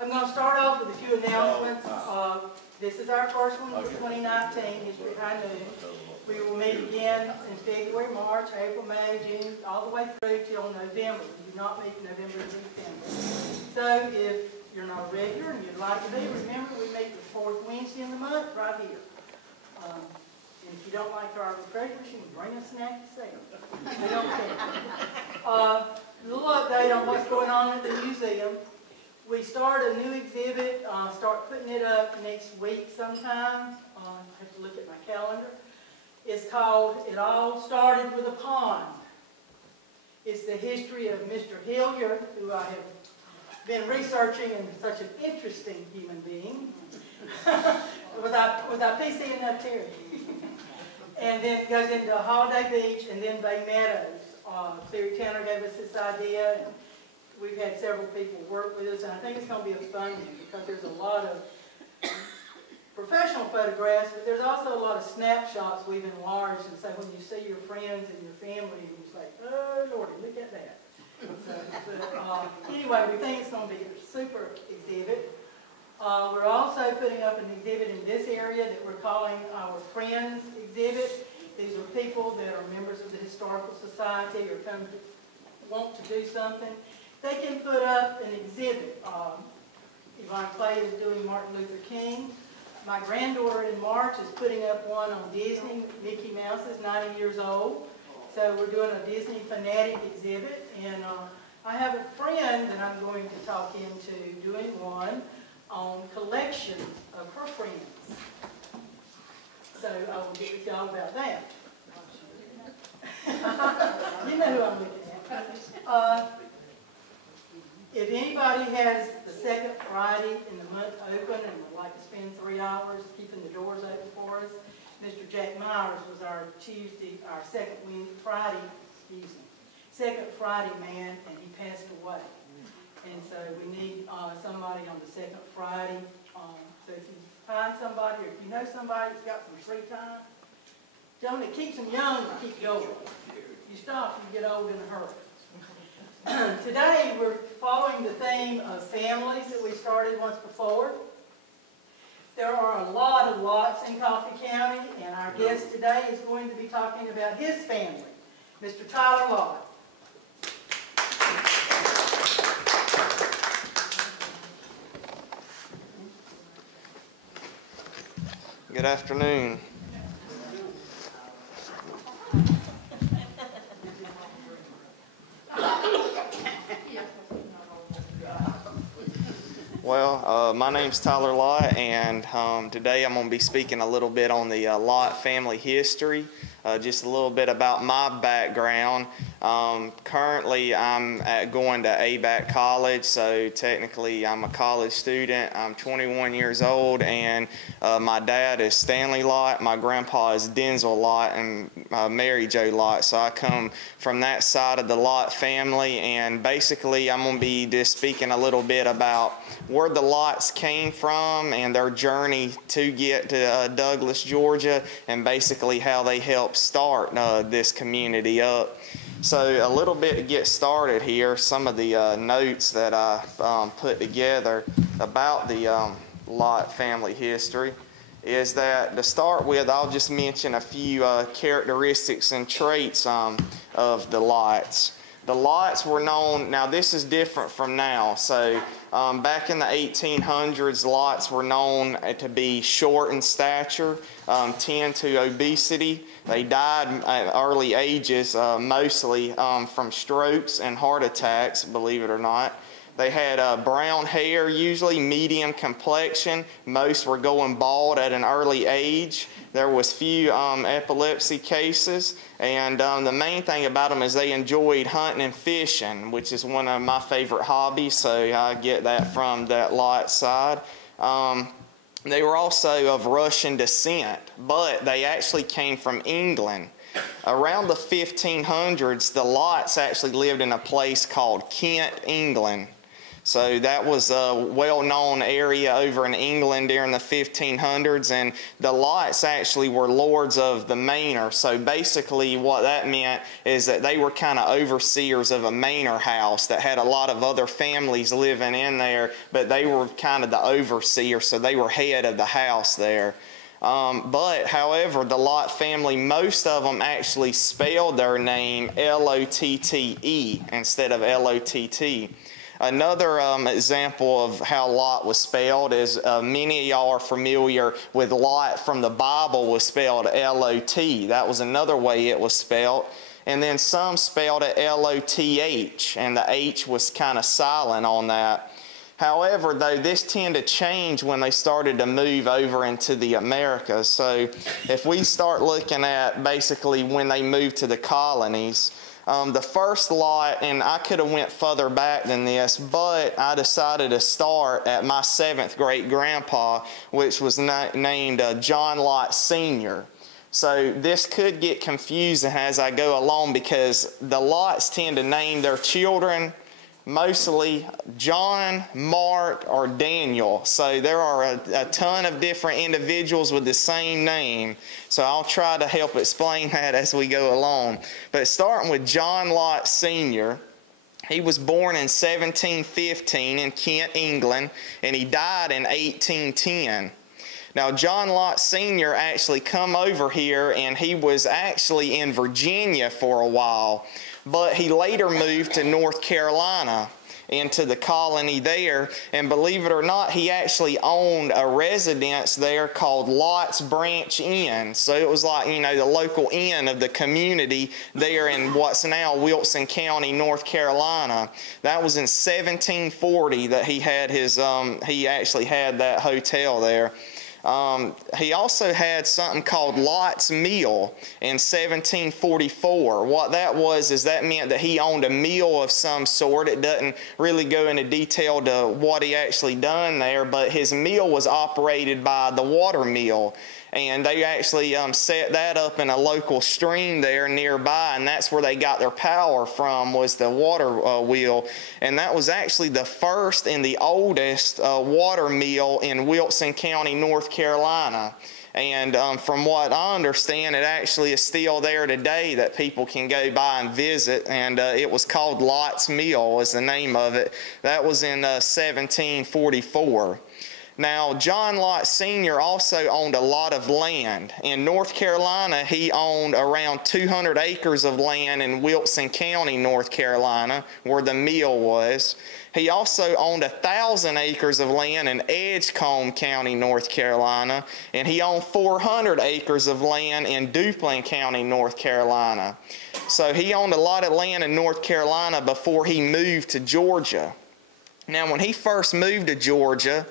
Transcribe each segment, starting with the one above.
I'm going to start off with a few announcements. This is our first one for 2019, History High Noon. We will meet again in February, March, April, May, June, all the way through till November. We do not meet in November and December. So if you're not a regular and you'd like to be, remember we meet the fourth Wednesday in the month right here. And if you don't like our refreshments, you can bring a snack to sale. We don't care. A little update on what's going on at the museum. We start a new exhibit, start putting it up next week sometime. I have to look at my calendar. It's called It All Started with a Pond. It's the history of Mr. Hilliard, who I have been researching, and such an interesting human being. with our PC and that Terry. And then it goes into Holiday Beach and then Bay Meadows. Cleary Tanner gave us this idea, and we've had several people work with us, and I think it's going to be a fun one because there's a lot of professional photographs, but there's also a lot of snapshots we've enlarged, and so when you see your friends and your family, you say, oh Lordy, look at that. Anyway, we think it's going to be a super exhibit. We're also putting up an exhibit in this area that we're calling our Friends exhibit. These are people that are members of the Historical Society or come to want to do something. They can put up an exhibit. Yvonne Clay is doing Martin Luther King. My granddaughter in March is putting up one on Disney. Mickey Mouse is 90 years old. So we're doing a Disney fanatic exhibit. And I have a friend that I'm going to talk into doing one on collections of her friends. So I will get with y'all about that. You know who I'm looking at. If anybody has the second Friday in the month open and would like to spend 3 hours keeping the doors open for us, Mr. Jack Myers was our second Friday man, and he passed away. And so we need somebody on the second Friday. So if you find somebody, or if you know somebody that's got some free time, tell them it keeps them young and keep going. You stop, you get old in a hurry. Today we're following the theme of families that we started once before. There are a lot of lots in Coffee County, and our guest today is going to be talking about his family, Mr. Tyler Lott. Good afternoon. Well, my name's Tyler Lott, and today I'm going to be speaking a little bit on the Lott family history, just a little bit about my background. Currently, I'm going to ABAC College, so technically I'm a college student. I'm 21 years old, and my dad is Stanley Lott, my grandpa is Denzel Lott, and Mary Jo Lott. So I come from that side of the Lott family, and basically I'm going to be just speaking a little bit about where the Lotts came from and their journey to get to Douglas, Georgia, and basically how they helped start this community up. So a little bit to get started here, some of the notes that I put together about the Lott family history is that, to start with, I'll just mention a few characteristics and traits of the Lotts. The Lotts were known, now this is different from now, so back in the 1800s, Lotts were known to be short in stature, tend to obesity. They died at early ages, mostly from strokes and heart attacks, believe it or not. They had brown hair, usually medium complexion. Most were going bald at an early age. There was few epilepsy cases, and the main thing about them is they enjoyed hunting and fishing, which is one of my favorite hobbies, so I get that from that Lott side. They were also of Russian descent, but they actually came from England. Around the 1500s, the Lotts actually lived in a place called Kent, England. So that was a well-known area over in England during the 1500s, and the Lots actually were lords of the manor. So basically what that meant is that they were kind of overseers of a manor house that had a lot of other families living in there, but they were kind of the overseer, so they were head of the house there. But however, the Lot family, most of them actually spelled their name L-O-T-T-E instead of L-O-T-T. Another example of how Lot was spelled is many of y'all are familiar with Lot from the Bible was spelled L-O-T. That was another way it was spelled. And then some spelled it L-O-T-H, and the H was kind of silent on that. However, though, this tended to change when they started to move over into the Americas. So if we start looking at basically when they moved to the colonies, the first Lot, and I could have went further back than this, but I decided to start at my 7th great-grandpa, which was named John Lot Sr. So this could get confusing as I go along because the Lots tend to name their children mostly John, Mark, or Daniel. So there are a ton of different individuals with the same name. So I'll try to help explain that as we go along. But starting with John Lot Sr., he was born in 1715 in Kent, England, and he died in 1810. Now, John Lot Sr. actually come over here, and he was actually in Virginia for a while, but he later moved to North Carolina into the colony there, and believe it or not, he actually owned a residence there called Lott's Branch Inn. So it was like, you know, the local inn of the community there in what's now Wilson County, North Carolina. That was in 1740 that he had his, he actually had that hotel there. He also had something called Lott's Mill in 1744. What that was is that meant that he owned a mill of some sort. It doesn't really go into detail to what he actually done there, but his mill was operated by the water mill. And they actually set that up in a local stream there nearby, and that's where they got their power from, was the water wheel. And that was actually the first and the oldest water mill in Wilson County, North Carolina. And from what I understand, it actually is still there today that people can go by and visit, and it was called Lott's Mill was the name of it. That was in 1744. Now, John Lot Sr. also owned a lot of land. In North Carolina, he owned around 200 acres of land in Wilson County, North Carolina, where the mill was. He also owned 1,000 acres of land in Edgecombe County, North Carolina, and he owned 400 acres of land in Duplin County, North Carolina. So he owned a lot of land in North Carolina before he moved to Georgia. Now, when he first moved to Georgia,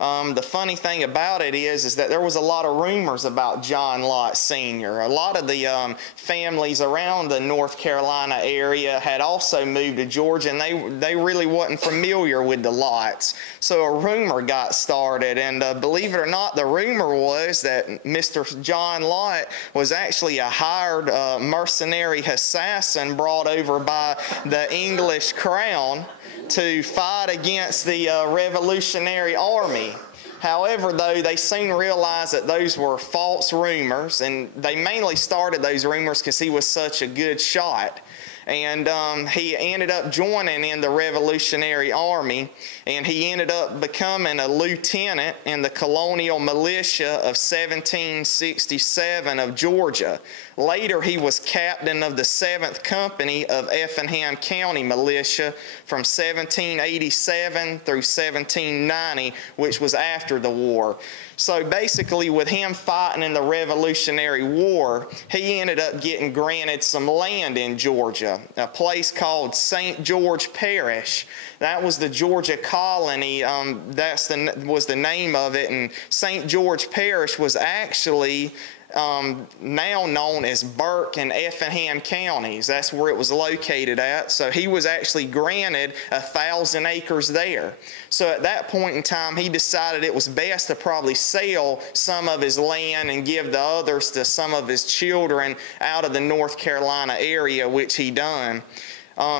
the funny thing about it is that there was a lot of rumors about John Lot Sr. A lot of the families around the North Carolina area had also moved to Georgia, and they really wasn't familiar with the Lots. So a rumor got started, and believe it or not, the rumor was that Mr. John Lot was actually a hired mercenary assassin brought over by the English crown to fight against the Revolutionary Army. However, though, they soon realized that those were false rumors, and they mainly started those rumors because he was such a good shot. And he ended up joining in the Revolutionary Army, and he ended up becoming a lieutenant in the colonial militia of 1767 of Georgia. Later, he was captain of the 7th Company of Effingham County Militia from 1787 through 1790, which was after the war. So basically, with him fighting in the Revolutionary War, he ended up getting granted some land in Georgia, a place called St. George Parish. That was the Georgia colony, was the name of it, and St. George Parish was actually now known as Burke and Effingham counties. That's where it was located at. So he was actually granted 1,000 acres there. So at that point in time, he decided it was best to probably sell some of his land and give the others to some of his children out of the North Carolina area, which he done.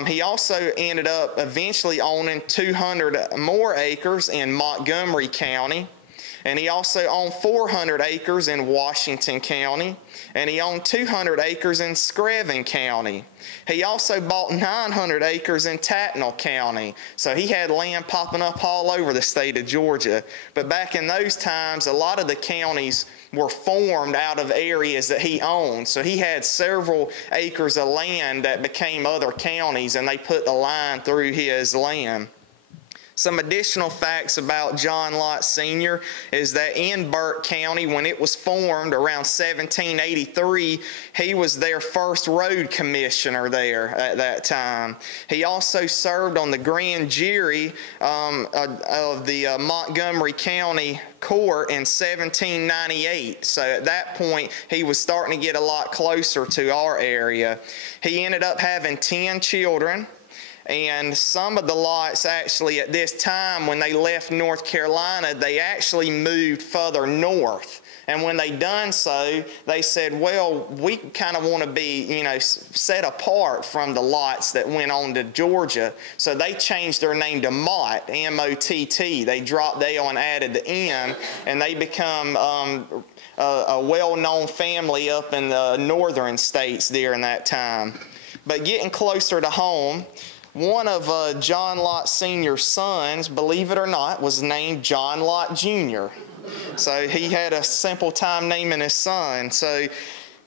He also ended up eventually owning 200 more acres in Montgomery County. And he also owned 400 acres in Washington County, and he owned 200 acres in Screven County. He also bought 900 acres in Tattnall County, so he had land popping up all over the state of Georgia. But back in those times, a lot of the counties were formed out of areas that he owned. So he had several acres of land that became other counties, and they put the line through his land. Some additional facts about John Lott Sr. is that in Burke County, when it was formed around 1783, he was their first road commissioner there at that time. He also served on the grand jury of the Montgomery County Court in 1798. So at that point, he was starting to get a lot closer to our area. He ended up having 10 children. And some of the Lotts actually at this time, when they left North Carolina, they actually moved further north. And when they done so, they said, well, we kind of want to be, set apart from the Lotts that went on to Georgia. So they changed their name to Mott, M-O-T-T. They dropped the L and added the N, and they become a well-known family up in the northern states during that time. But getting closer to home, one of John Lott Sr.'s sons, believe it or not, was named John Lott Jr. So he had a simple time naming his son. So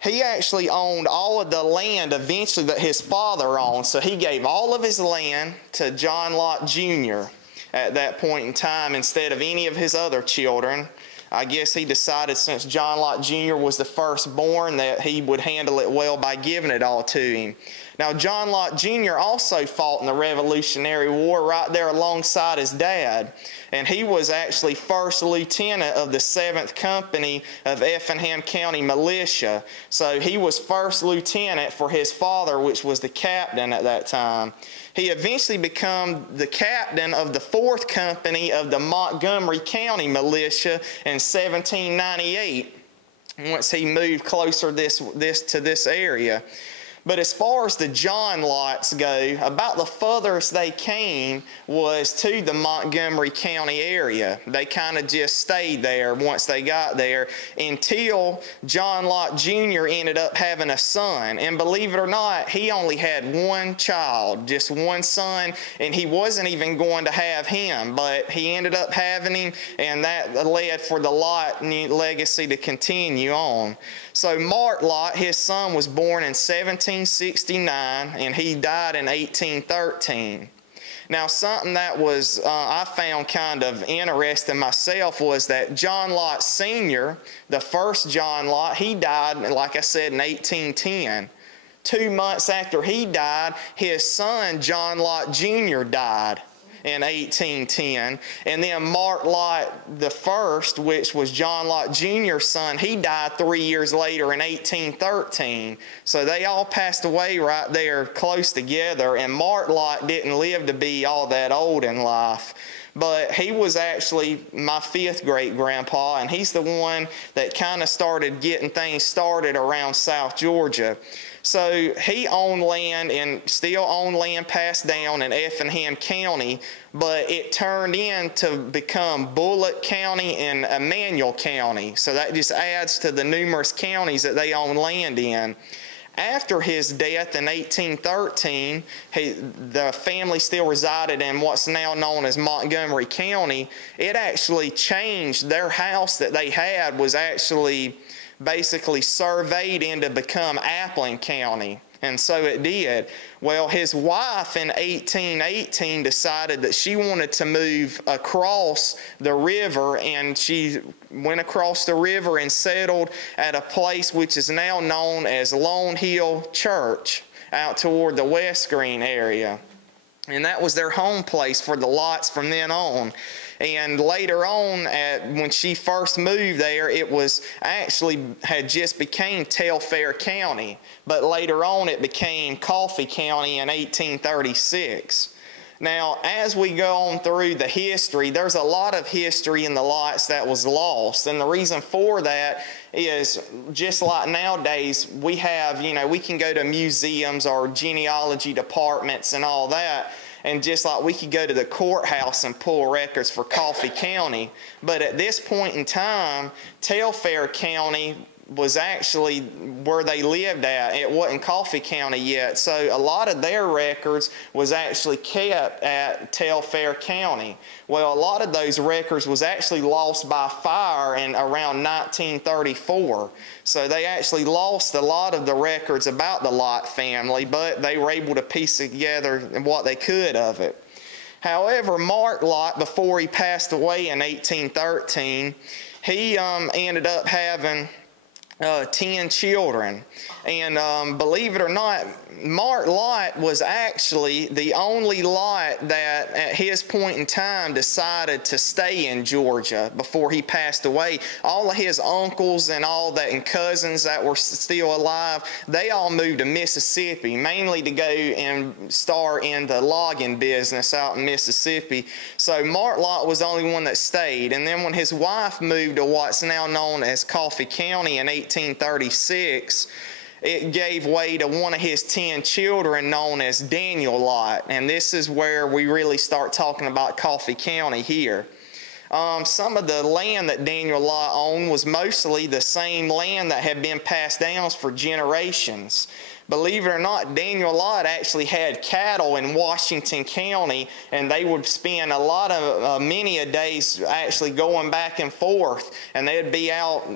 he actually owned all of the land eventually that his father owned. So he gave all of his land to John Lott Jr. at that point in time instead of any of his other children. I guess he decided, since John Lott Jr. was the firstborn, that he would handle it well by giving it all to him. Now, John Lott Jr. also fought in the Revolutionary War right there alongside his dad. And he was actually first lieutenant of the 7th Company of Effingham County Militia. So he was first lieutenant for his father, which was the captain at that time. He eventually became the captain of the 4th Company of the Montgomery County Militia in 1798, once he moved closer to this area. But as far as the John Lotts go, about the furthest they came was to the Montgomery County area. They kind of just stayed there once they got there until John Lott Jr. ended up having a son. And believe it or not, he only had one child, just one son, and he wasn't even going to have him, but he ended up having him, and that led for the Lott legacy to continue on. So Mart Lott, his son, was born in 1769, and he died in 1813. Now, something that was I found kind of interesting myself was that John Lott Sr., the first John Lott, he died, like I said, in 1810. 2 months after he died, his son, John Lott Jr., died in 1810. And then Mart Lott the first, which was John Lott Jr.'s son, he died 3 years later in 1813. So they all passed away right there close together, and Mart Lott didn't live to be all that old in life. But he was actually my 5th great-grandpa, and he's the one that kind of started getting things started around South Georgia. So he owned land and still owned land passed down in Effingham County, but it turned in to become Bullitt County and Emanuel County. So that just adds to the numerous counties that they own land in. After his death in 1813, the family still resided in what's now known as Montgomery County. It actually changed. Their house that they had was actually basically surveyed in to become Appling County, and so it did. Well, his wife in 1818 decided that she wanted to move across the river, and she went across the river and settled at a place which is now known as Lone Hill Church out toward the West Green area. And that was their home place for the Lotts from then on. And later on, when she first moved there, it was actually had just became Telfair County. But later on, it became Coffee County in 1836. Now, as we go on through the history, there's a lot of history in the Lotts that was lost. And the reason for that is just like nowadays we have, we can go to museums or genealogy departments and all that, and just like we could go to the courthouse and pull records for Coffee County. But at this point in time, Telfair County was actually where they lived at. It wasn't Coffee County yet. So a lot of their records was actually kept at Telfair County. Well, a lot of those records was actually lost by fire in around 1934. So they actually lost a lot of the records about the Lott family, but they were able to piece together what they could of it. However, Mark Lott, before he passed away in 1813, he ended up having 10 children. And believe it or not, Mark Lott was actually the only Lott that at his point in time decided to stay in Georgia before he passed away. All of his uncles and all that and cousins that were still alive, they all moved to Mississippi, mainly to go and start in the logging business out in Mississippi. So Mark Lott was the only one that stayed. And then when his wife moved to what's now known as Coffee County in 1836, it gave way to one of his 10 children known as Daniel Lott. And this is where we really start talking about Coffee County here. Some of the land that Daniel Lott owned was mostly the same land that had been passed down for generations. Believe it or not, Daniel Lott actually had cattle in Washington County, and they would spend a lot of many a days actually going back and forth, and they'd be out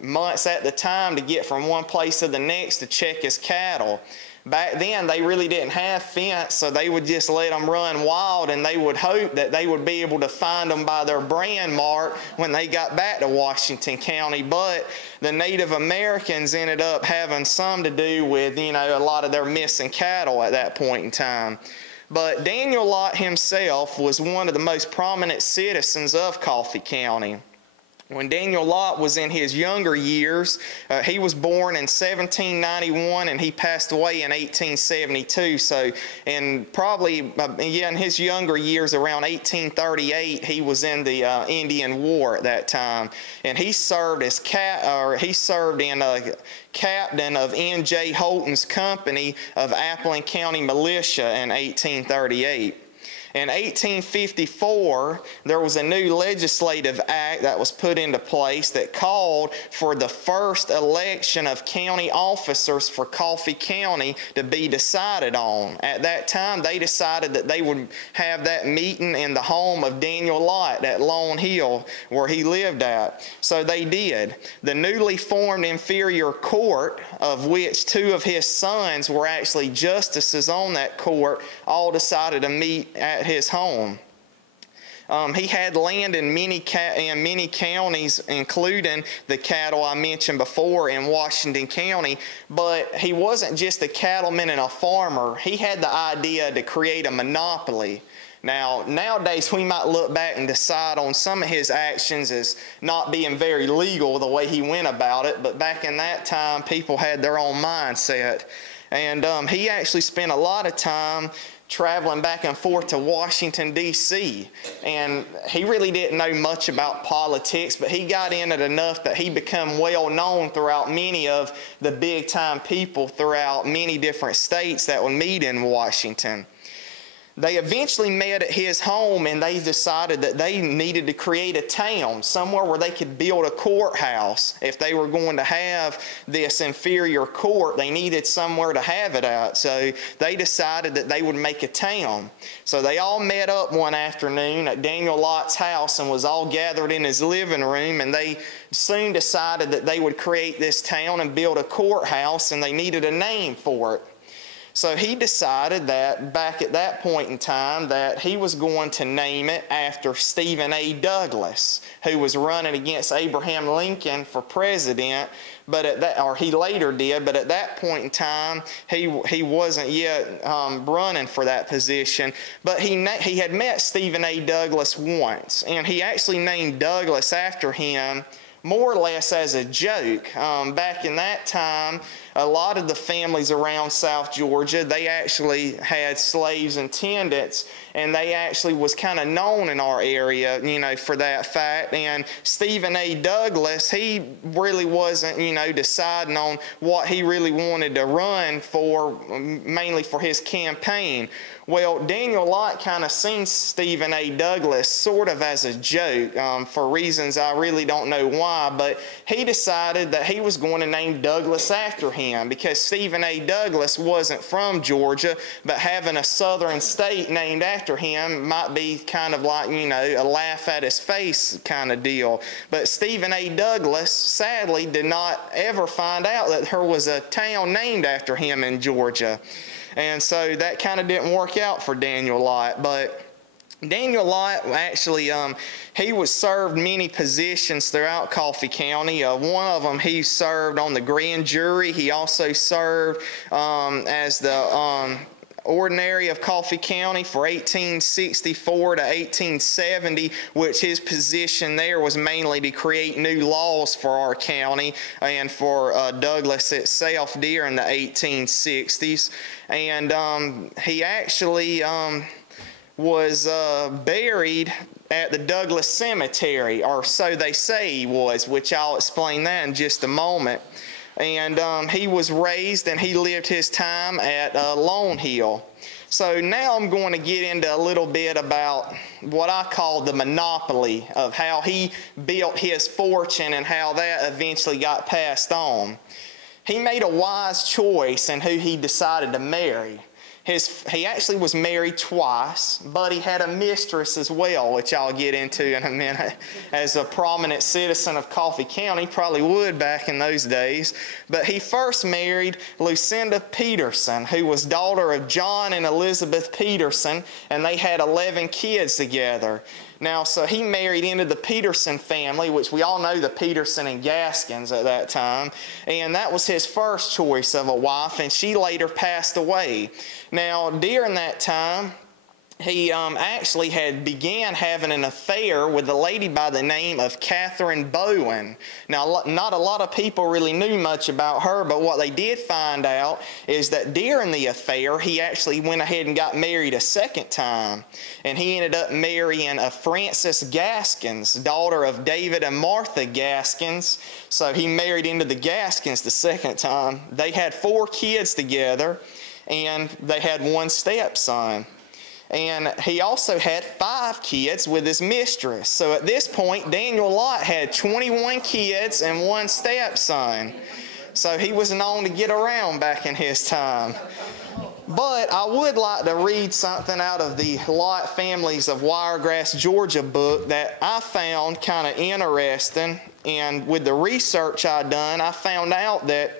months at the time to get from one place to the next to check his cattle. Back then, they really didn't have fence, so they would just let them run wild, and they would hope that they would be able to find them by their brand mark when they got back to Washington County. But the Native Americans ended up having some to do with, a lot of their missing cattle at that point in time. But Daniel Lott himself was one of the most prominent citizens of Coffee County. When Daniel Lott was in his younger years, he was born in 1791 and he passed away in 1872. So, in his younger years, around 1838, he was in the Indian War at that time, and he served as captain of N.J. Holton's company of Appleton County Militia in 1838. In 1854, there was a new legislative act that was put into place that called for the first election of county officers for Coffee County to be decided on. At that time, they decided that they would have that meeting in the home of Daniel Lott at Lone Hill, where he lived at. So they did. The newly formed inferior court, of which 2 of his sons were actually justices on that court, all decided to meet at his home. He had land in many counties, including the cattle I mentioned before in Washington County, but he wasn't just a cattleman and a farmer. He had the idea to create a monopoly. Now, nowadays we might look back and decide on some of his actions as not being very legal the way he went about it, but back in that time people had their own mindset. And he actually spent a lot of time traveling back and forth to Washington, D.C. And he really didn't know much about politics, but he got in it enough that he became well known throughout many of the big time people throughout many different states that would meet in Washington. They eventually met at his home, and they decided that they needed to create a town, somewhere where they could build a courthouse. If they were going to have this inferior court, they needed somewhere to have it at. So they decided that they would make a town. So they all met up one afternoon at Daniel Lott's house and was all gathered in his living room, and they soon decided that they would create this town and build a courthouse, and they needed a name for it. So he decided that back at that point in time that he was going to name it after Stephen A. Douglas, who was running against Abraham Lincoln for president, but he later did, but at that point in time he wasn't yet running for that position. But he had met Stephen A. Douglas once, and he actually named Douglas after him more or less as a joke. Back in that time, a lot of the families around South Georgia, they actually had slaves and tenants, and they actually was kind of known in our area, you know, for that fact. And Stephen A. Douglas, he really wasn't, you know, deciding on what he really wanted to run for, mainly for his campaign. Well, Daniel Lott kind of seen Stephen A. Douglas sort of as a joke for reasons I really don't know why, but he decided that he was going to name Douglas after him because Stephen A. Douglas wasn't from Georgia, but having a southern state named after him might be kind of like, you know, a laugh at his face kind of deal. But Stephen A. Douglas sadly did not ever find out that there was a town named after him in Georgia. And so that kind of didn't work out for Daniel Lott. But Daniel Lott actually, he was served many positions throughout Coffee County. One of them, he served on the grand jury. He also served as the ordinary of Coffee County for 1864 to 1870, which his position there was mainly to create new laws for our county and for Douglas itself during the 1860s. And he actually was buried at the Douglas Cemetery, or so they say he was, which I'll explain that in just a moment. And he was raised and he lived his time at Lone Hill. So now I'm going to get into a little bit about what I call the monopoly of how he built his fortune and how that eventually got passed on. He made a wise choice in who he decided to marry. He actually was married twice, but he had a mistress as well, which I'll get into in a minute. As a prominent citizen of Coffee County, probably would back in those days. But he first married Lucinda Peterson, who was daughter of John and Elizabeth Peterson, and they had 11 kids together. Now, so he married into the Peterson family, which we all know the Peterson and Gaskins at that time, and that was his first choice of a wife, and she later passed away. Now, during that time, he actually began having an affair with a lady by the name of Catherine Bowen. Now, not a lot of people really knew much about her, but what they did find out is that during the affair, he actually went ahead and got married a second time. And he ended up marrying a Frances Gaskins, daughter of David and Martha Gaskins. So he married into the Gaskins the second time. They had 4 kids together, and they had 1 stepson. And he also had 5 kids with his mistress. So at this point, Daniel Lott had 21 kids and 1 stepson. So he was known to get around back in his time. But I would like to read something out of the Lott Families of Wiregrass, Georgia book that I found kind of interesting. And with the research I done, I found out that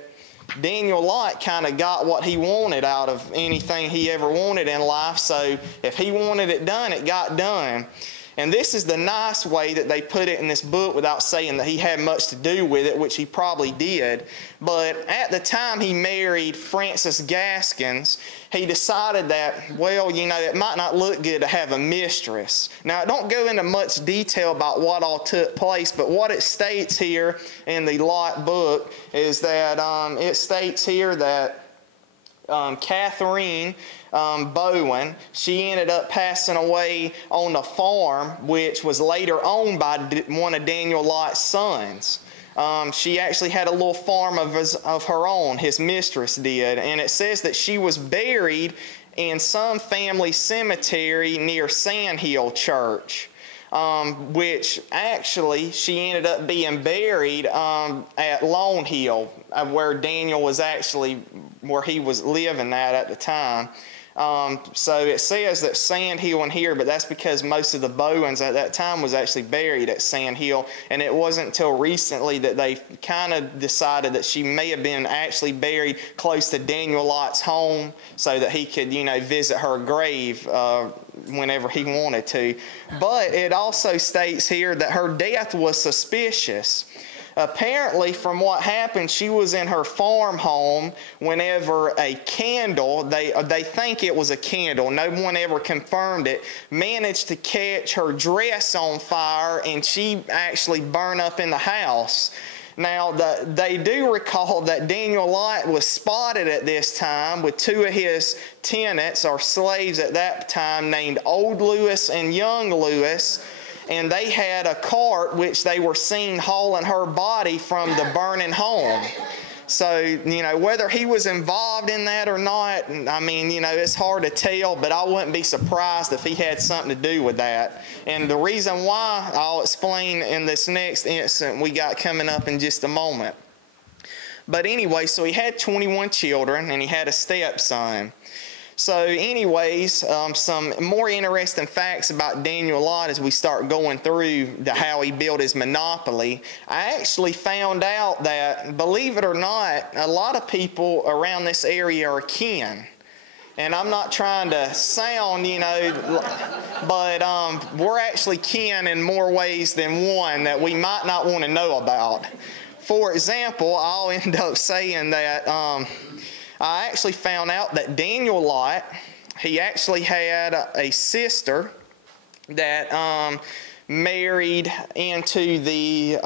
Daniel Lott kind of got what he wanted out of anything he ever wanted in life. So if he wanted it done, it got done. And this is the nice way that they put it in this book without saying that he had much to do with it, which he probably did. But at the time he married Frances Gaskins, he decided that, well, you know, it might not look good to have a mistress. Now, I don't go into much detail about what all took place, but what it states here in the Lott book is that it states here that Catherine Bowen, she ended up passing away on a farm which was later owned by one of Daniel Lott's sons. She actually had a little farm of her own, his mistress did, and it says that she was buried in some family cemetery near Sandhill Church. Which actually she ended up being buried at Lone Hill, where Daniel was actually, where he was living at the time. So it says that Sandhill in here, but that's because most of the Bowens at that time was actually buried at Sandhill, and it wasn't until recently that they kind of decided that she may have been actually buried close to Daniel Lott's home so that he could, you know, visit her grave whenever he wanted to. But it also states here that her death was suspicious. Apparently, from what happened, she was in her farm home whenever a candle, they think it was a candle, no one ever confirmed it, managed to catch her dress on fire, and she actually burned up in the house. Now, they do recall that Daniel Light was spotted at this time with two of his tenants or slaves at that time named Old Lewis and Young Lewis, and they had a cart which they were seen hauling her body from the burning home. So, you know, whether he was involved in that or not, I mean, you know, it's hard to tell, but I wouldn't be surprised if he had something to do with that. And the reason why, I'll explain in this next incident we got coming up in just a moment. But anyway, so he had 21 children, and he had a stepson. So anyways, some more interesting facts about Daniel Lott as we start going through how he built his monopoly. I actually found out that, believe it or not, a lot of people around this area are kin. And I'm not trying to sound, you know, but we're actually kin in more ways than one that we might not want to know about. For example, I'll end up saying that I actually found out that Daniel Lott, he actually had a sister that married into the,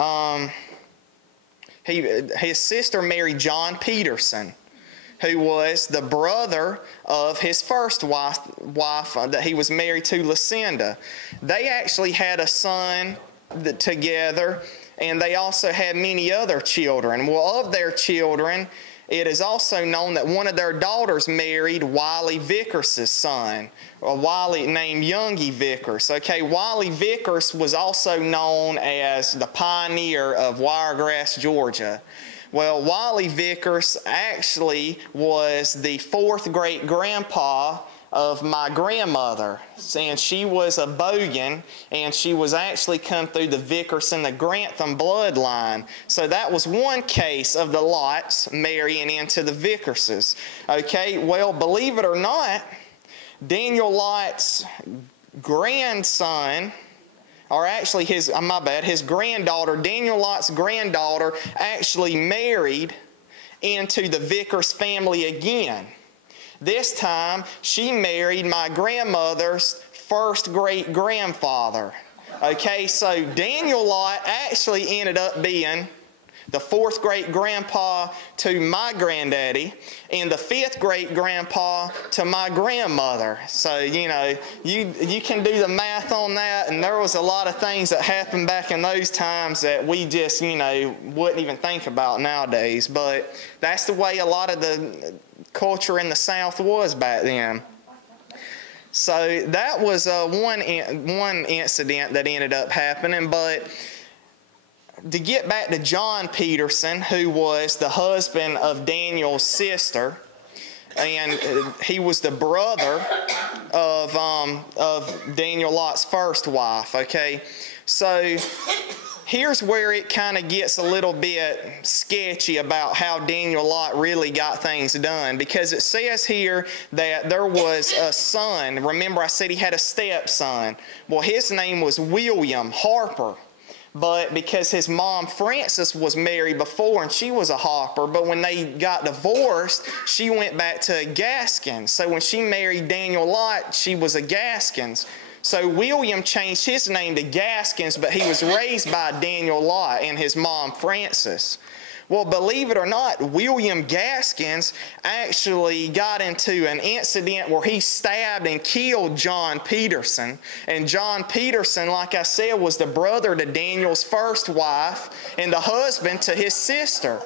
his sister married John Peterson, who was the brother of his first wife that he was married to, Lucinda. They actually had a son together, and they also had many other children. Well, of their children, it is also known that one of their daughters married Wiley Vickers' son, Wiley named Youngie Vickers. Okay, Wiley Vickers was also known as the pioneer of Wiregrass, Georgia. Well, Wiley Vickers actually was the fourth great-grandpa of my grandmother, and she was a Bogan, and she was actually come through the Vickers and the Grantham bloodline. So that was one case of the Lotts marrying into the Vickerses. Okay, well, believe it or not, Daniel Lott's grandson, or actually his granddaughter, Daniel Lott's granddaughter, actually married into the Vickers family again. This time, she married my grandmother's first great-grandfather. Okay, so Daniel Lott actually ended up being the fourth great-grandpa to my granddaddy and the fifth great-grandpa to my grandmother. So, you know, you can do the math on that, and there was a lot of things that happened back in those times that we just, you know, wouldn't even think about nowadays. But that's the way a lot of the culture in the South was back then. So that was one incident that ended up happening. But to get back to John Peterson, who was the husband of Daniel's sister, and he was the brother of Daniel Lott's first wife. Okay, so here's where it kind of gets a little bit sketchy about how Daniel Lott really got things done, because it says here that there was a son. Remember, I said he had a stepson. Well, his name was William Harper. But because his mom, Frances, was married before and she was a Harper, but when they got divorced, she went back to Gaskins. So when she married Daniel Lott, she was a Gaskins. So William changed his name to Gaskins, but he was raised by Daniel Lott and his mom, Frances. Well, believe it or not, William Gaskins actually got into an incident where he stabbed and killed John Peterson. And John Peterson, like I said, was the brother to Daniel's first wife and the husband to his sister.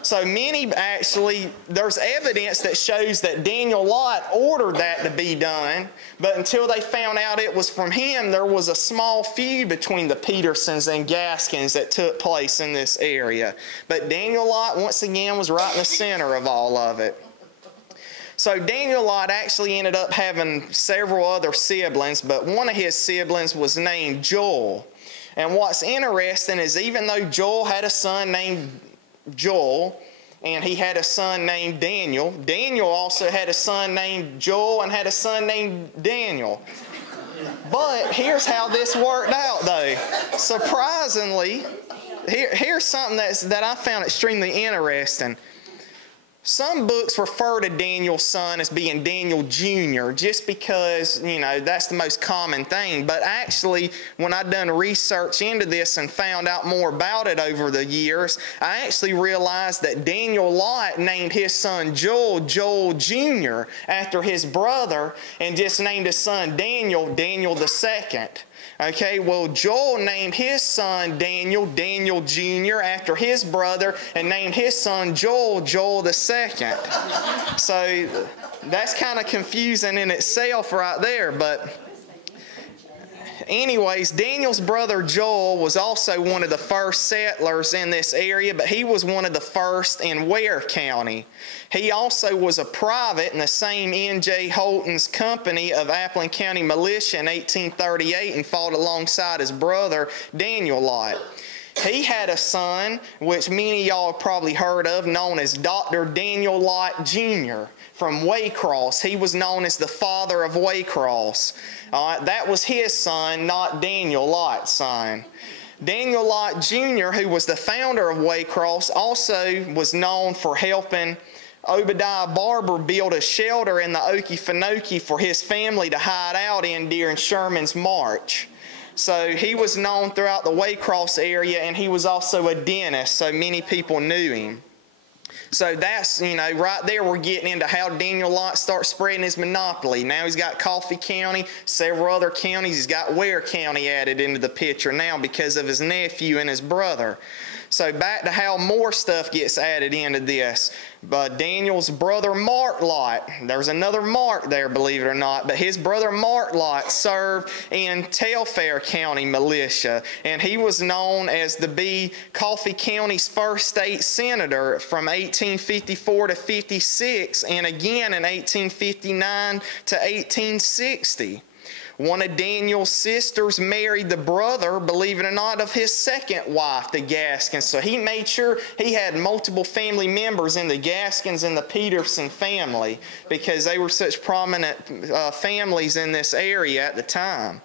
So there's evidence that shows that Daniel Lott ordered that to be done, but until they found out it was from him, there was a small feud between the Petersons and Gaskins that took place in this area. But Daniel Lott, once again, was right in the center of all of it. So Daniel Lott actually ended up having several other siblings, but one of his siblings was named Joel. And what's interesting is even though Joel had a son named Joel, and he had a son named Daniel. Daniel also had a son named Joel and had a son named Daniel. But here's how this worked out, though. Surprisingly, here's something that I found extremely interesting. Some books refer to Daniel's son as being Daniel Jr. just because, you know, that's the most common thing. But actually, when I done research into this and found out more about it over the years, I actually realized that Daniel Lott named his son Joel Jr. after his brother, and just named his son Daniel II. Okay, well, Joel named his son Daniel Jr. after his brother, and named his son Joel II. So that's kind of confusing in itself right there, but anyways, Daniel's brother Joel was also one of the first settlers in this area, but he was one of the first in Ware County. He also was a private in the same N.J. Holton's company of Appling County Militia in 1838 and fought alongside his brother Daniel Lott. He had a son, which many of y'all have probably heard of, known as Dr. Daniel Lott Jr. from Waycross. He was known as the father of Waycross. That was his son, not Daniel Lott's son. Daniel Lott Jr., who was the founder of Waycross, also was known for helping Obadiah Barber build a shelter in the Okefenokee for his family to hide out in during Sherman's march. So he was known throughout the Waycross area, and he was also a dentist, so many people knew him. So that's, you know, right there we're getting into how Daniel Lott starts spreading his monopoly. Now he's got Coffee County, several other counties. He's got Ware County added into the picture now because of his nephew and his brother. So back to how more stuff gets added into this. Daniel's brother Mark Lott, there's another Mark there, believe it or not, but his brother Mark Lott served in Telfair County Militia, and he was known as to be Coffee County's first state senator from 1854 to 56, and again in 1859 to 1860. One of Daniel's sisters married the brother, believe it or not, of his second wife, the Gaskins. So he made sure he had multiple family members in the Gaskins and the Peterson family because they were such prominent families in this area at the time.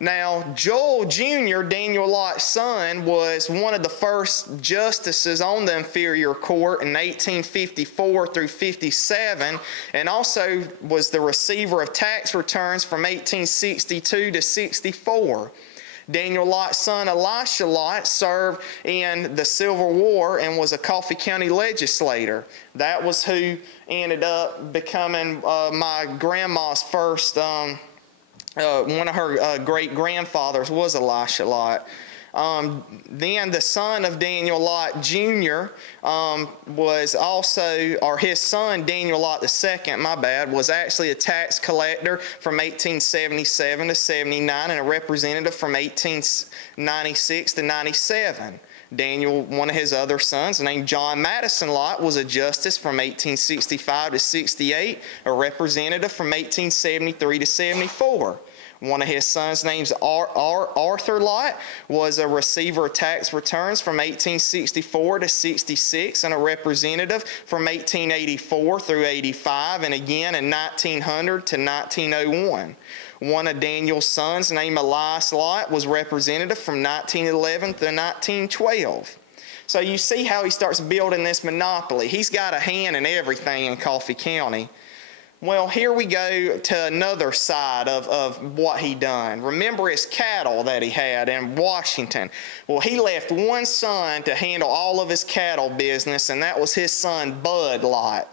Now, Joel Jr., Daniel Lott's son, was one of the first justices on the inferior court in 1854 through 57, and also was the receiver of tax returns from 1862 to 64. Daniel Lott's son, Elisha Lott, served in the Civil War and was a Coffee County legislator. That was who ended up becoming my grandma's first one of her great-grandfathers was Elisha Lott. Then the son of Daniel Lott Jr. Was also, or his son Daniel Lott II, my bad, was actually a tax collector from 1877 to 79 and a representative from 1896 to 97. Daniel, one of his other sons, named John Madison Lott, was a justice from 1865 to 68, a representative from 1873 to 74. One of his sons, named Arthur Lott, was a receiver of tax returns from 1864 to 66 and a representative from 1884 through 85 and again in 1900 to 1901. One of Daniel's sons, named Elias Lott, was representative from 1911 to 1912. So you see how he starts building this monopoly. He's got a hand in everything in Coffee County. Well, here we go to another side of what he done. Remember his cattle that he had in Washington. Well, he left one son to handle all of his cattle business, and that was his son Bud Lott.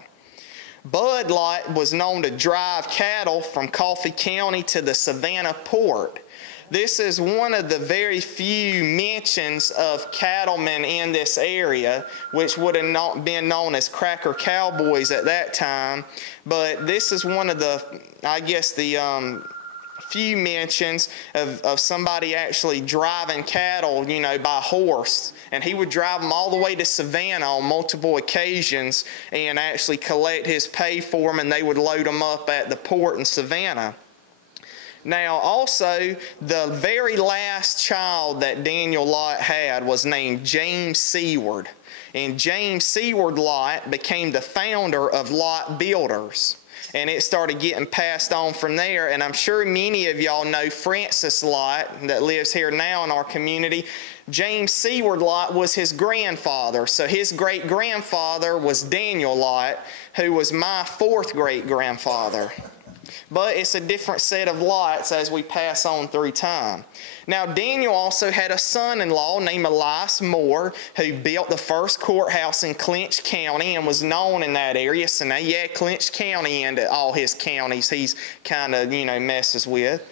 Bud Lott was known to drive cattle from Coffee County to the Savannah port. This is one of the very few mentions of cattlemen in this area, which would have not been known as cracker cowboys at that time. But this is one of the, I guess, the few mentions of somebody actually driving cattle, you know, by horse. And he would drive them all the way to Savannah on multiple occasions and actually collect his pay for them, and they would load them up at the port in Savannah. Now, also, the very last child that Daniel Lott had was named James Seward. And James Seward Lott became the founder of Lott Builders. and it started getting passed on from there. And I'm sure many of y'all know Francis Lott that lives here now in our community. James Seward Lott was his grandfather. So his great-grandfather was Daniel Lott, who was my fourth great-grandfather. But it's a different set of Lotts as we pass on through time. Now, Daniel also had a son-in-law named Elias Moore, who built the first courthouse in Clinch County and was known in that area. So now you add Clinch County into all his counties he's kind of, messes with.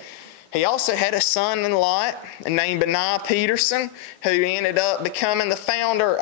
He also had a son-in-law named Benaiah Peterson, who ended up becoming the founder,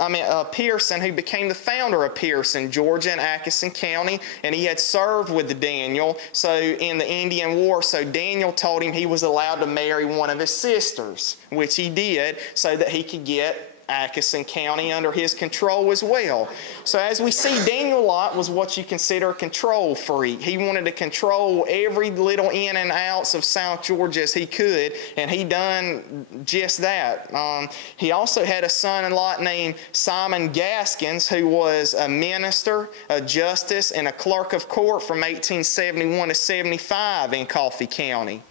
Pearson, who became the founder of Pearson, Georgia, and Atchison County, and he had served with Daniel in the Indian War, so Daniel told him he was allowed to marry one of his sisters, which he did, so that he could get Atchison County under his control as well. So as we see, Daniel Lott was what you consider a control freak. He wanted to control every little in and outs of South Georgia as he could, and he done just that. He also had a son-in-law named Simon Gaskins, who was a minister, a justice, and a clerk of court from 1871 to 75 in Coffee County.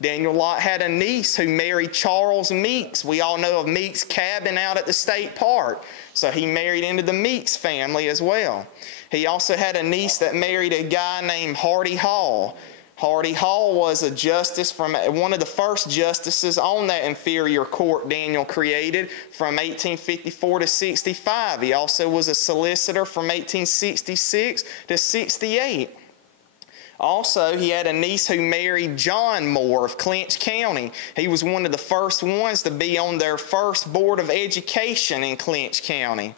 Daniel Lott had a niece who married Charles Meeks. We all know of Meeks' cabin out at the state park. So he married into the Meeks family as well. He also had a niece that married a guy named Hardy Hall. Hardy Hall was a justice from one of the first justices on that inferior court Daniel created from 1854 to 65. He also was a solicitor from 1866 to 68. Also, he had a niece who married John Moore of Clinch County. He was one of the first ones to be on their first board of education in Clinch County.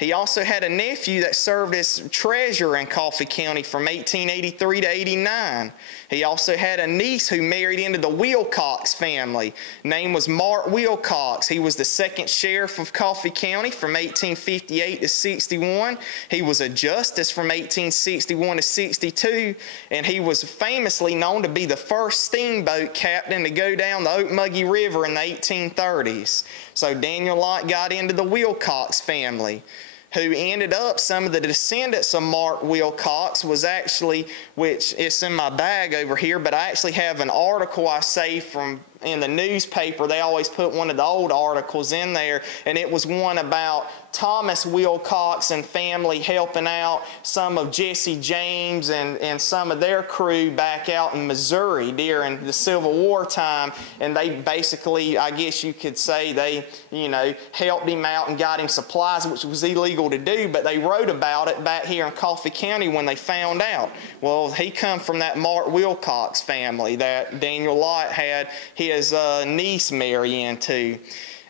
He also had a nephew that served as treasurer in Coffee County from 1883 to 89. He also had a niece who married into the Wilcox family. Name was Mark Wilcox. He was the second sheriff of Coffee County from 1858 to 61. He was a justice from 1861 to 62, and he was famously known to be the first steamboat captain to go down the Okmulgee River in the 1830s. So Daniel Lott got into the Wilcox family, who ended up, some of the descendants of Mark Wilcox was actually, which is in my bag over here, but I actually have an article I saved from in the newspaper. They always put one of the old articles in there, and it was one about Thomas Wilcox and family helping out some of Jesse James and some of their crew back out in Missouri during the Civil War time, and they basically, I guess you could say, they, helped him out and got him supplies, which was illegal to do, but they wrote about it back here in Coffee County when they found out. Well, he come from that Mark Wilcox family that Daniel Lott had his niece marry into.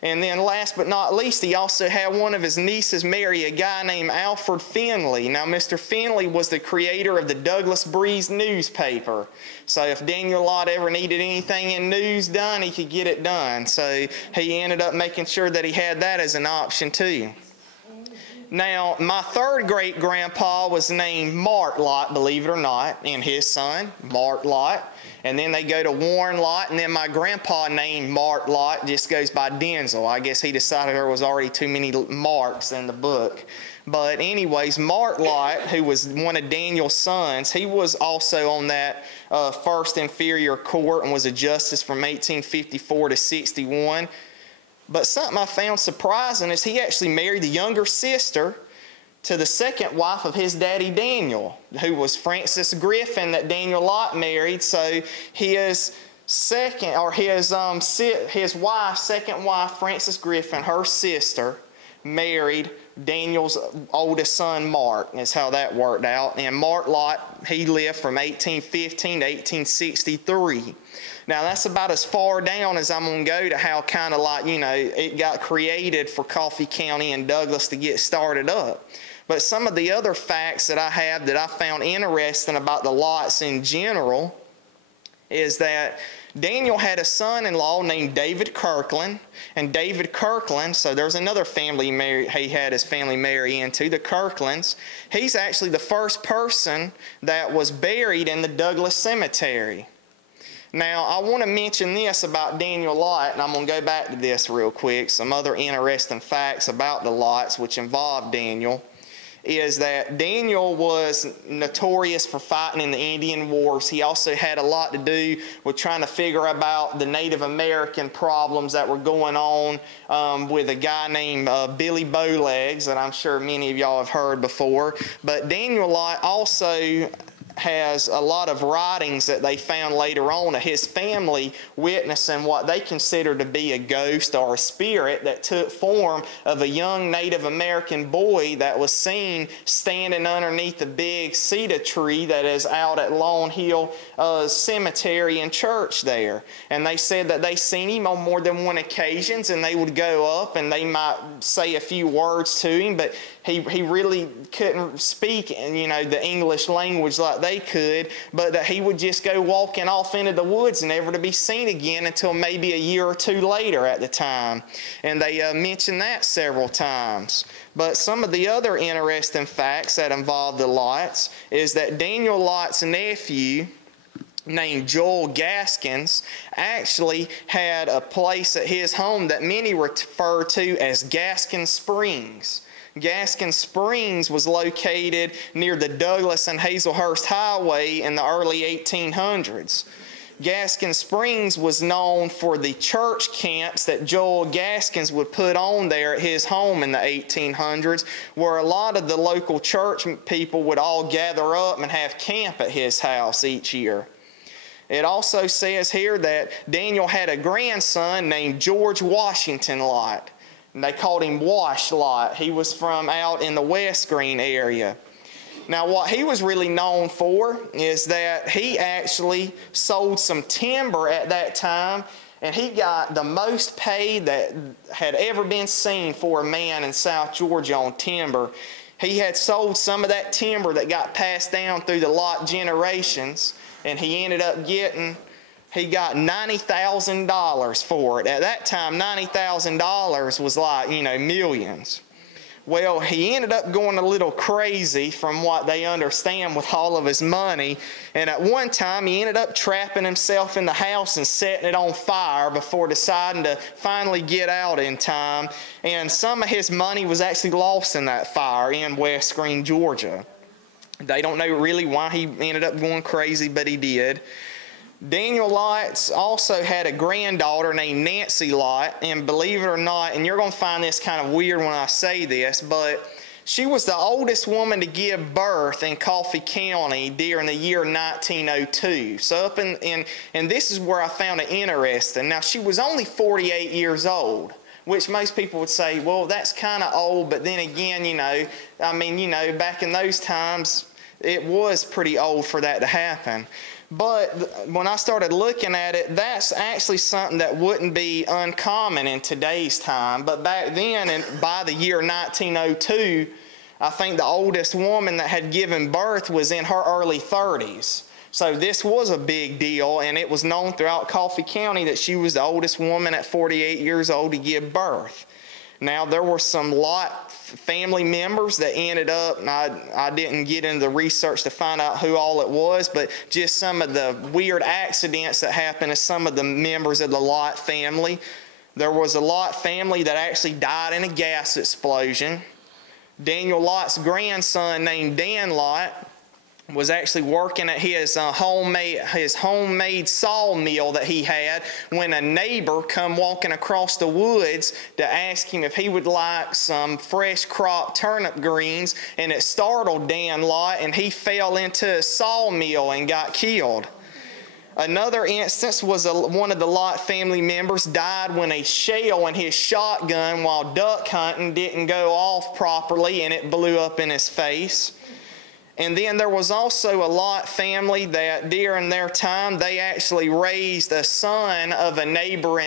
And then last but not least, he also had one of his nieces marry a guy named Alfred Finley. Now, Mr. Finley was the creator of the Douglas Breeze newspaper. So if Daniel Lott ever needed anything in news done, he could get it done. So he ended up making sure that he had that as an option too. Now, my third great-grandpa was named Mark Lott, believe it or not, and his son, Mark Lott. And then they go to Warren Lott, and then my grandpa named Mark Lott just goes by Denzel. I guess he decided there was already too many Marks in the book. But anyways, Mark Lott, who was one of Daniel's sons, he was also on that first inferior court and was a justice from 1854 to 61. But something I found surprising is he actually married the younger sister to the second wife of his daddy Daniel, who was Frances Griffin that Daniel Lott married. So his wife, second wife, Frances Griffin, her sister, married Daniel's oldest son, Mark, is how that worked out. And Mark Lott, he lived from 1815 to 1863. Now, that's about as far down as I'm going to go to how kind of like, it got created for Coffee County and Douglas to get started up. But some of the other facts that I have that I found interesting about the Lotts in general is that Daniel had a son-in-law named David Kirkland, and David Kirkland, so there's another family he had his family marry into, the Kirklands. He's actually the first person that was buried in the Douglas Cemetery. Now, I want to mention this about Daniel Lott, and I'm going to go back to this real quick, some other interesting facts about the Lotts which involve Daniel, is that Daniel was notorious for fighting in the Indian Wars. He also had a lot to do with trying to figure about the Native American problems that were going on with a guy named Billy Bowlegs, that I'm sure many of y'all have heard before. But Daniel Lott also has a lot of writings that they found later on of his family witnessing what they considered to be a ghost or a spirit that took form of a young Native American boy that was seen standing underneath the big cedar tree that is out at Lawn Hill Cemetery and Church there. And they said that they seen him on more than one occasions, and they would go up and they might say a few words to him, but he really couldn't speak, the English language like they could, but that he would just go walking off into the woods, never to be seen again until maybe a year or two later at the time. And they mentioned that several times. But some of the other interesting facts that involve the Lotts is that Daniel Lott's nephew, named Joel Gaskins, actually had a place at his home that many refer to as Gaskin Springs. Gaskin Springs was located near the Douglas and Hazelhurst Highway in the early 1800s. Gaskin Springs was known for the church camps that Joel Gaskins would put on there at his home in the 1800s, where a lot of the local church people would all gather up and have camp at his house each year. It also says here that Daniel had a grandson named George Washington Lott. And they called him Wash Lott. He was from out in the West Green area. Now, what he was really known for is that he actually sold some timber at that time, and he got the most pay that had ever been seen for a man in South Georgia on timber. He had sold some of that timber that got passed down through the Lott generations, and he ended up he got $90,000 for it. At that time, $90,000 was like, millions. Well, he ended up going a little crazy from what they understand with all of his money. And at one time, he ended up trapping himself in the house and setting it on fire before deciding to finally get out in time. And some of his money was actually lost in that fire in West Green, Georgia. They don't know really why he ended up going crazy, but he did. Daniel Lott also had a granddaughter named Nancy Lott, and believe it or not, and you're going to find this kind of weird when I say this, but she was the oldest woman to give birth in Coffee County during the year 1902. So and this is where I found it interesting. Now, she was only 48 years old, which most people would say, well, that's kind of old, but then again, back in those times, it was pretty old for that to happen. But when I started looking at it, that's actually something that wouldn't be uncommon in today's time. But back then, and by the year 1902, I think the oldest woman that had given birth was in her early 30s. So this was a big deal, and it was known throughout Coffee County that she was the oldest woman at 48 years old to give birth. Now, there were some Lott family members that ended up, and I didn't get into the research to find out who all it was, but just some of the weird accidents that happened to some of the members of the Lott family. There was a Lott family that actually died in a gas explosion. Daniel Lott's grandson named Dan Lott was actually working at his homemade sawmill that he had when a neighbor come walking across the woods to ask him if he would like some fresh cropped turnip greens, and it startled Dan Lott, and he fell into a sawmill and got killed. Another instance was one of the Lott family members died when a shell in his shotgun while duck hunting didn't go off properly, and it blew up in his face. And then there was also a Lott family that during their time, they actually raised a son of a neighbor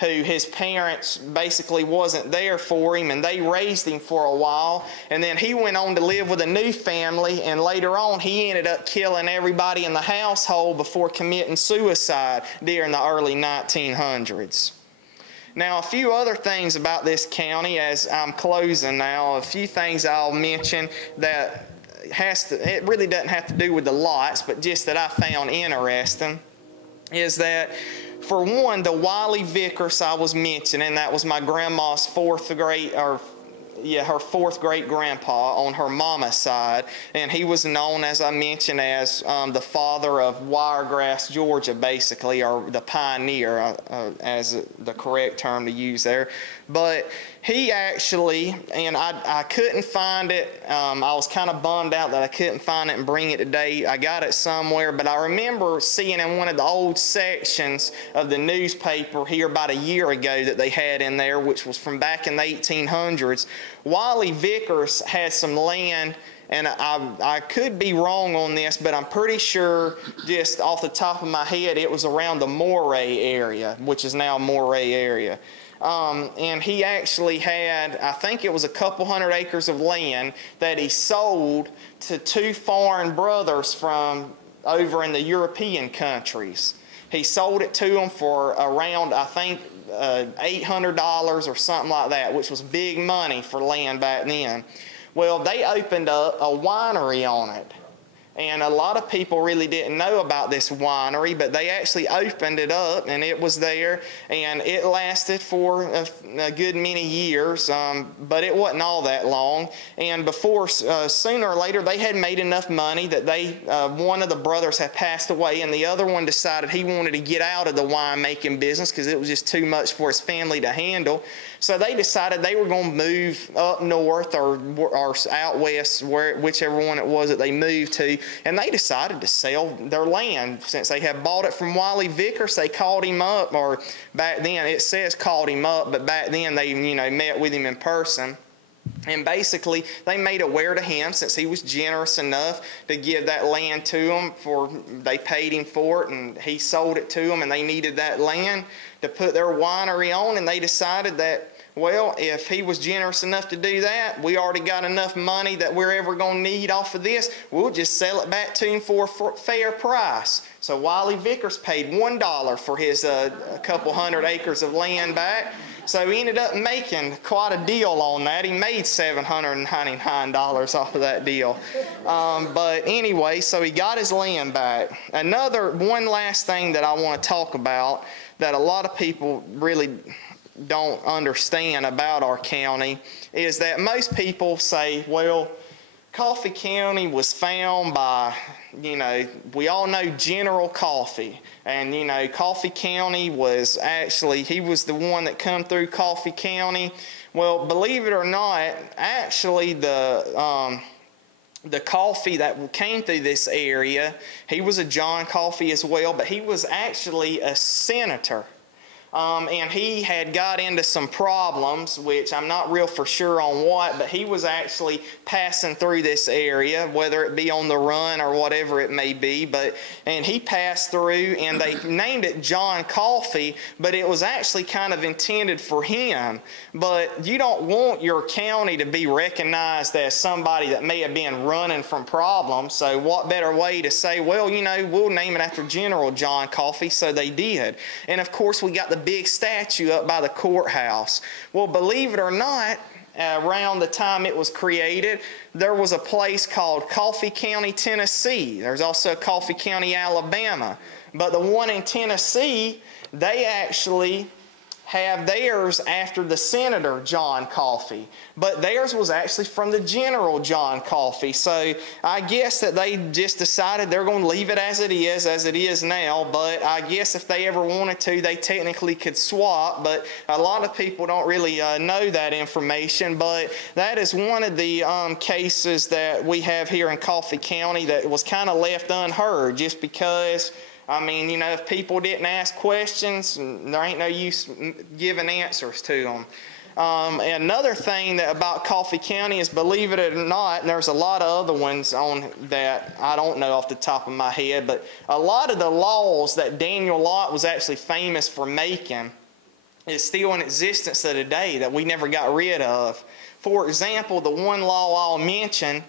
who his parents basically wasn't there for him, and they raised him for a while. And then he went on to live with a new family, and later on he ended up killing everybody in the household before committing suicide during the early 1900s. Now, a few other things about this county as I'm closing now, a few things I'll mention that it really doesn't have to do with the Lotts, but just that I found interesting, is that, for one, the Wiley Vickers I was mentioning, that was my grandma's fourth her fourth great grandpa on her mama's side, and he was known, as I mentioned, as the father of Wiregrass, Georgia, basically, or the pioneer, as the correct term to use there. But he actually, and I couldn't find it. I was kind of bummed out that I couldn't find it and bring it today. I got it somewhere, but I remember seeing in one of the old sections of the newspaper here about a year ago that they had in there, which was from back in the 1800s. Wally Vickers had some land, and I could be wrong on this, but I'm pretty sure, just off the top of my head, it was around the Moray area, which is now Moray area. And he actually had, I think it was a couple hundred acres of land that he sold to two foreign brothers from over in the European countries. He sold it to them for around, I think, $800 or something like that, which was big money for land back then. Well, they opened up a winery on it. And a lot of people really didn't know about this winery, but they actually opened it up, and it was there, and it lasted for a good many years, but it wasn't all that long. And before, sooner or later, they had made enough money that one of the brothers had passed away, and the other one decided he wanted to get out of the winemaking business because it was just too much for his family to handle. So they decided they were going to move up north or out west, whichever one it was that they moved to, and they decided to sell their land. Since they had bought it from Wally Vickers, they called him up, or back then it says called him up, but back then they met with him in person. And basically, they made aware to him, since he was generous enough to give that land to them, they paid him for it, and he sold it to them, and they needed that land to put their winery on, and they decided that, well, if he was generous enough to do that, we already got enough money that we're ever going to need off of this, we'll just sell it back to him for a fair price. So Wally Vickers paid $1 for his couple hundred acres of land back. So he ended up making quite a deal on that. He made $799 off of that deal. But anyway, so he got his land back. One last thing that I want to talk about that a lot of people really don't understand about our county is that most people say, well, Coffee County was found by, we all know General Coffee. And, Coffee County was actually, he was the one that come through Coffee County. Well, believe it or not, actually the coffee that came through this area, he was a John Coffee as well, but he was actually a senator. And he had got into some problems, which I'm not real for sure on what, but he was actually passing through this area, whether it be on the run or whatever it may be, and he passed through, and they named it John Coffee, but it was actually kind of intended for him. But you don't want your county to be recognized as somebody that may have been running from problems, so what better way to say, well, we'll name it after General John Coffee, so they did. And of course, we got the big statue up by the courthouse. Well, believe it or not, around the time it was created, there was a place called Coffee County, Tennessee. There's also Coffee County, Alabama. But the one in Tennessee, they actually have theirs after the Senator John Coffee. But theirs was actually from the General John Coffee. So I guess that they just decided they're going to leave it as it is now. But I guess if they ever wanted to, they technically could swap. But a lot of people don't really know that information. But that is one of the cases that we have here in Coffee County that was kind of left unheard, just because, if people didn't ask questions, there ain't no use giving answers to them. Another thing about Coffee County is, believe it or not, and there's a lot of other ones on that I don't know off the top of my head, but a lot of the laws that Daniel Lott was actually famous for making is still in existence today that we never got rid of. For example, the one law I'll mention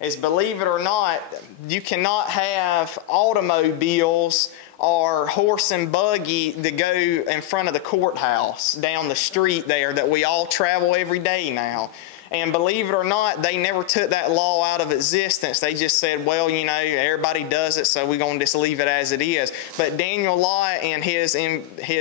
is, believe it or not, you cannot have automobiles or horse and buggy that go in front of the courthouse down the street there that we all travel every day now. And believe it or not, they never took that law out of existence. They just said, well, you know, everybody does it, so we're going to just leave it as it is. But Daniel Lott and his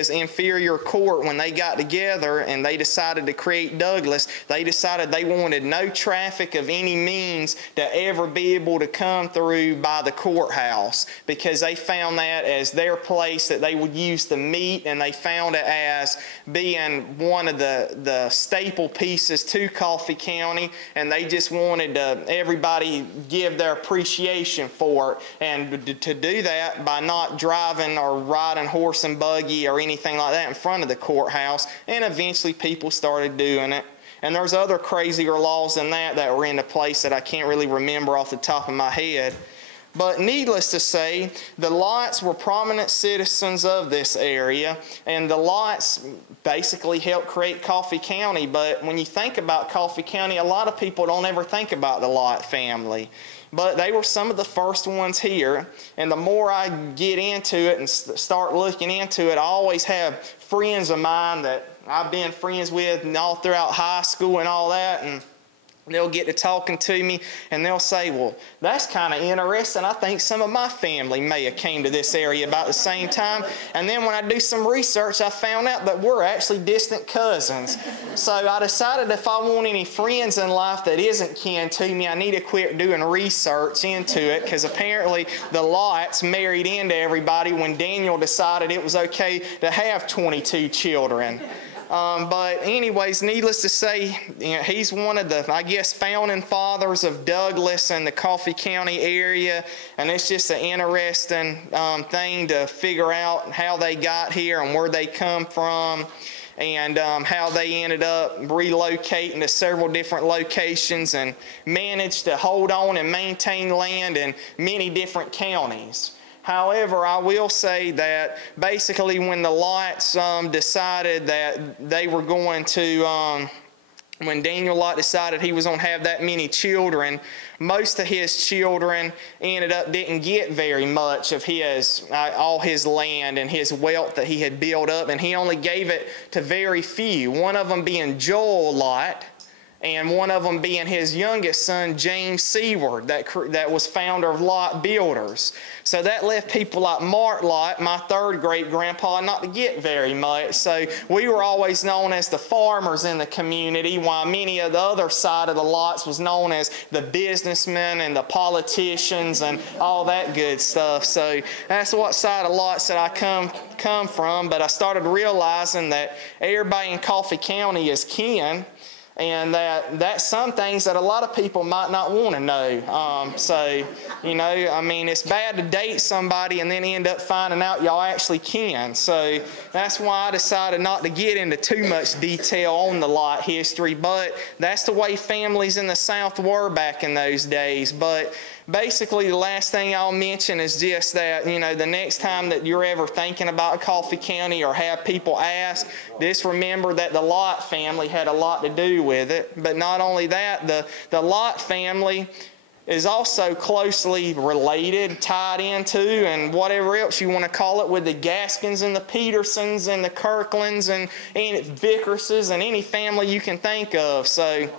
inferior court, when they got together and they decided to create Douglas, they decided they wanted no traffic of any means to ever be able to come through by the courthouse, because they found that as their place that they would use to meet, and they found it as being one of the staple pieces to Coffee County, and they just wanted to everybody give their appreciation for it, and to do that by not driving or riding horse and buggy or anything like that in front of the courthouse. And eventually people started doing it. And there's other crazier laws than that were into place that I can't really remember off the top of my head. But needless to say, the Lotts were prominent citizens of this area, and the Lotts basically helped create Coffee County. But when you think about Coffee County, a lot of people don't ever think about the Lott family. But they were some of the first ones here, and the more I get into it and start looking into it, I always have friends of mine that I've been friends with all throughout high school and all that, and they'll get to talking to me and they'll say, well, that's kind of interesting. I think some of my family may have came to this area about the same time. And then when I do some research, I found out that we're actually distant cousins. So I decided if I want any friends in life that isn't kin to me, I need to quit doing research into it, because apparently the Lotts married into everybody when Daniel decided it was okay to have 22 children. But anyways, needless to say, you know, he's one of the, I guess, founding fathers of Douglas and the Coffee County area, and it's just an interesting thing to figure out how they got here and where they come from, and how they ended up relocating to several different locations and managed to hold on and maintain land in many different counties. However, I will say that basically when the Lotts decided that they were going to, when Daniel Lott decided he was going to have that many children, most of his children didn't get very much of his, all his land and his wealth that he had built up, and he only gave it to very few, one of them being Joel Lott, and one of them being his youngest son, James Seward, that was founder of Lott Builders. So that left people like Mark Lott, my third great-grandpa, not to get very much. So we were always known as the farmers in the community, while many of the other side of the Lotts was known as the businessmen and the politicians and all that good stuff. So that's what side of Lotts that I come from. But I started realizing that everybody in Coffee County is kin, and that's some things that a lot of people might not want to know. So, you know, I mean, it's bad to date somebody and then end up finding out y'all actually can. So that's why I decided not to get into too much detail on the Lott history, but that's the way families in the South were back in those days. But basically, the last thing I'll mention is just that, you know, the next time that you're ever thinking about Coffee County or have people ask, just remember that the Lott family had a lot to do with it. But not only that, the Lott family is also closely related, tied into, and whatever else you want to call it, with the Gaskins and the Petersons and the Kirklands and Vickerses and any family you can think of. So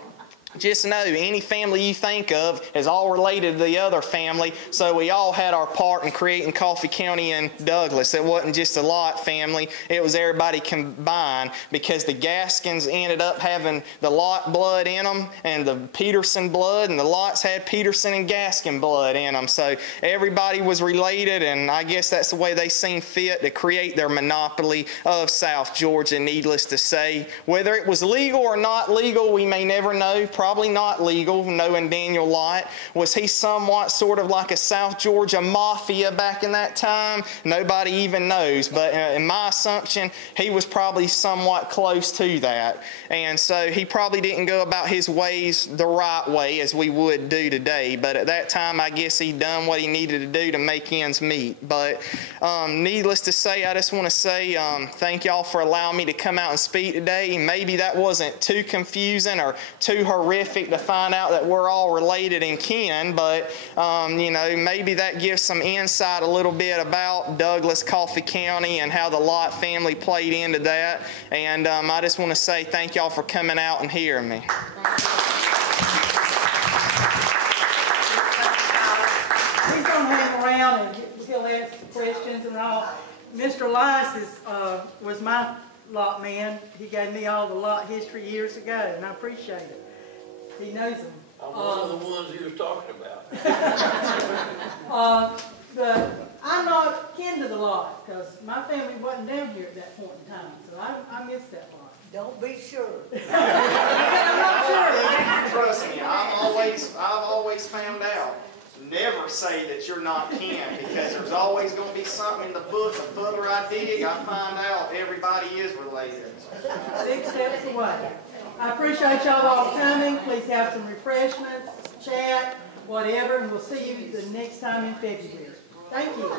just know, any family you think of is all related to the other family, so we all had our part in creating Coffee County and Douglas. It wasn't just the Lott family, it was everybody combined, because the Gaskins ended up having the Lott blood in them and the Peterson blood, and the Lotts had Peterson and Gaskin blood in them. So everybody was related, and I guess that's the way they seen fit to create their monopoly of South Georgia, needless to say. Whether it was legal or not legal, we may never know. Probably not legal, knowing Daniel Lott. Was he somewhat sort of like a South Georgia mafia back in that time? Nobody even knows, but in my assumption, he was probably somewhat close to that. And so he probably didn't go about his ways the right way as we would do today, but at that time, I guess he done what he needed to do to make ends meet. But needless to say, I just want to say thank y'all for allowing me to come out and speak today. Maybe that wasn't too confusing or too horrific to find out that we're all related and kin, but you know, maybe that gives some insight a little bit about Douglas, Coffee County, and how the Lott family played into that. And I just want to say thank y'all for coming out and hearing me. he'll ask questions and all. Mr. Elias was my lot man. He gave me all the lot history years ago, and I appreciate it. He knows them. I'm one of the ones he was talking about. But I'm not kin to the lot, because my family wasn't down here at that point in time, so I missed that lot. Don't be sure. I'm not sure. Trust me, I've always found out. Never say that you're not kin, because there's always going to be something in the book. The further I dig, I find out everybody is related. 6 steps away. I appreciate y'all all coming. Please have some refreshments, chat, whatever, and we'll see you the next time in February. Thank you.